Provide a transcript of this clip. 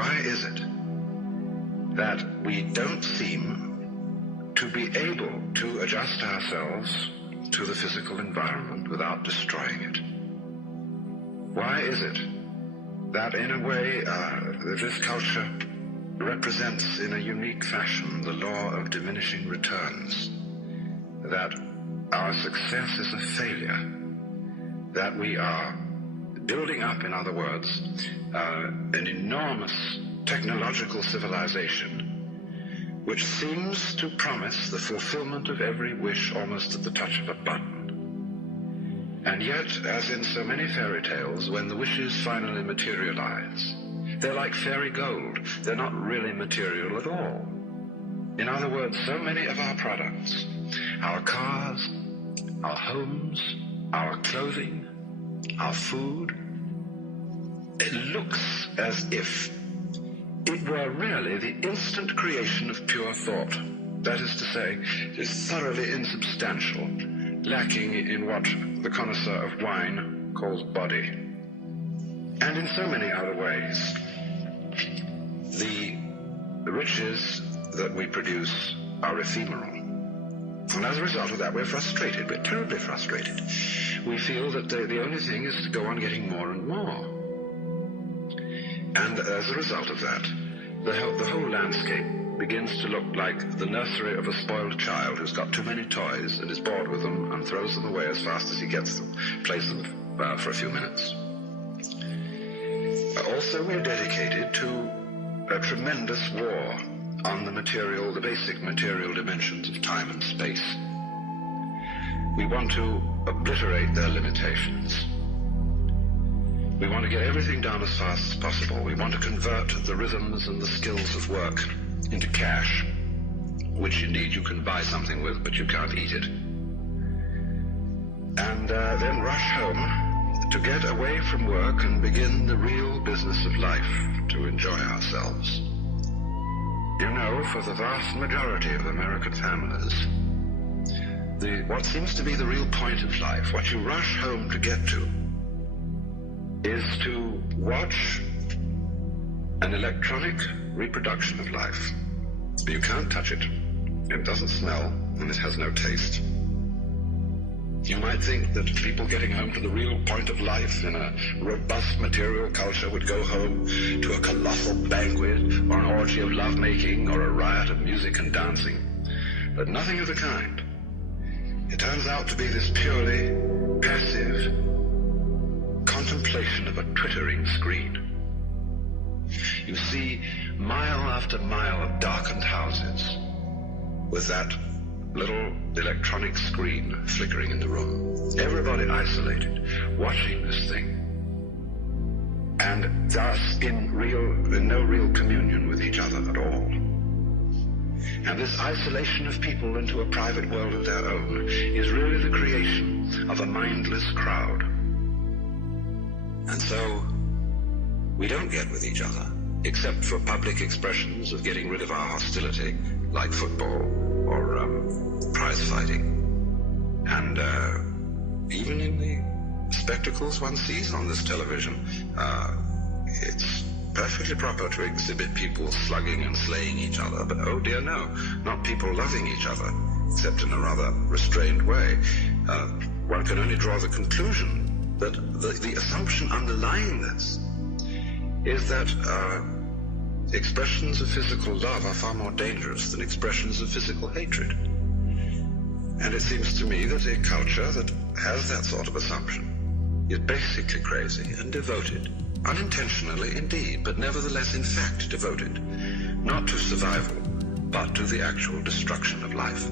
Why is it that we don't seem to be able to adjust ourselves to the physical environment without destroying it? Why is it that in a way this culture represents in a unique fashion the law of diminishing returns, that our success is a failure, that we are building up, in other words, an enormous technological civilization which seems to promise the fulfillment of every wish almost at the touch of a button. And yet, as in so many fairy tales, when the wishes finally materialize, they're like fairy gold. They're not really material at all. In other words, so many of our products, our cars, our homes, our clothing, our food, it looks as if it were really the instant creation of pure thought. That is to say, it is thoroughly insubstantial, lacking in what the connoisseur of wine calls body. And in so many other ways, the riches that we produce are ephemeral. And as a result of that, we're frustrated. We're terribly frustrated. We feel that the only thing is to go on getting more and more. And as a result of that, the whole landscape begins to look like the nursery of a spoiled child who's got too many toys and is bored with them and throws them away as fast as he gets them, plays them for a few minutes. Also, we're dedicated to a tremendous war on the basic material dimensions of time and space. We want to obliterate their limitations. We want to get everything done as fast as possible. We want to convert the rhythms and the skills of work into cash, which indeed you can buy something with, but you can't eat it. And then rush home to get away from work and begin the real business of life, to enjoy ourselves. You know, for the vast majority of American families, what seems to be the real point of life, what you rush home to get to, is to watch an electronic reproduction of life. You can't touch it. It doesn't smell, and it has no taste. You might think that people getting home to the real point of life in a robust material culture would go home to a colossal banquet or an orgy of lovemaking or a riot of music and dancing. But nothing of the kind. It turns out to be this purely passive contemplation of a twittering screen. You see mile after mile of darkened houses with that little electronic screen flickering in the room. Everybody isolated, watching this thing, and thus in no real communion with each other at all. And this isolation of people into a private world of their own is really the creation of a mindless crowd. And so we don't get with each other, except for public expressions of getting rid of our hostility, like football or prize fighting. And even in the spectacles one sees on this television, it's perfectly proper to exhibit people slugging and slaying each other, but oh dear no, not people loving each other, except in a rather restrained way. One can only draw the conclusion that the assumption underlying this is that expressions of physical love are far more dangerous than expressions of physical hatred. And it seems to me that a culture that has that sort of assumption is basically crazy and devoted, unintentionally indeed, but nevertheless in fact devoted, not to survival, but to the actual destruction of life.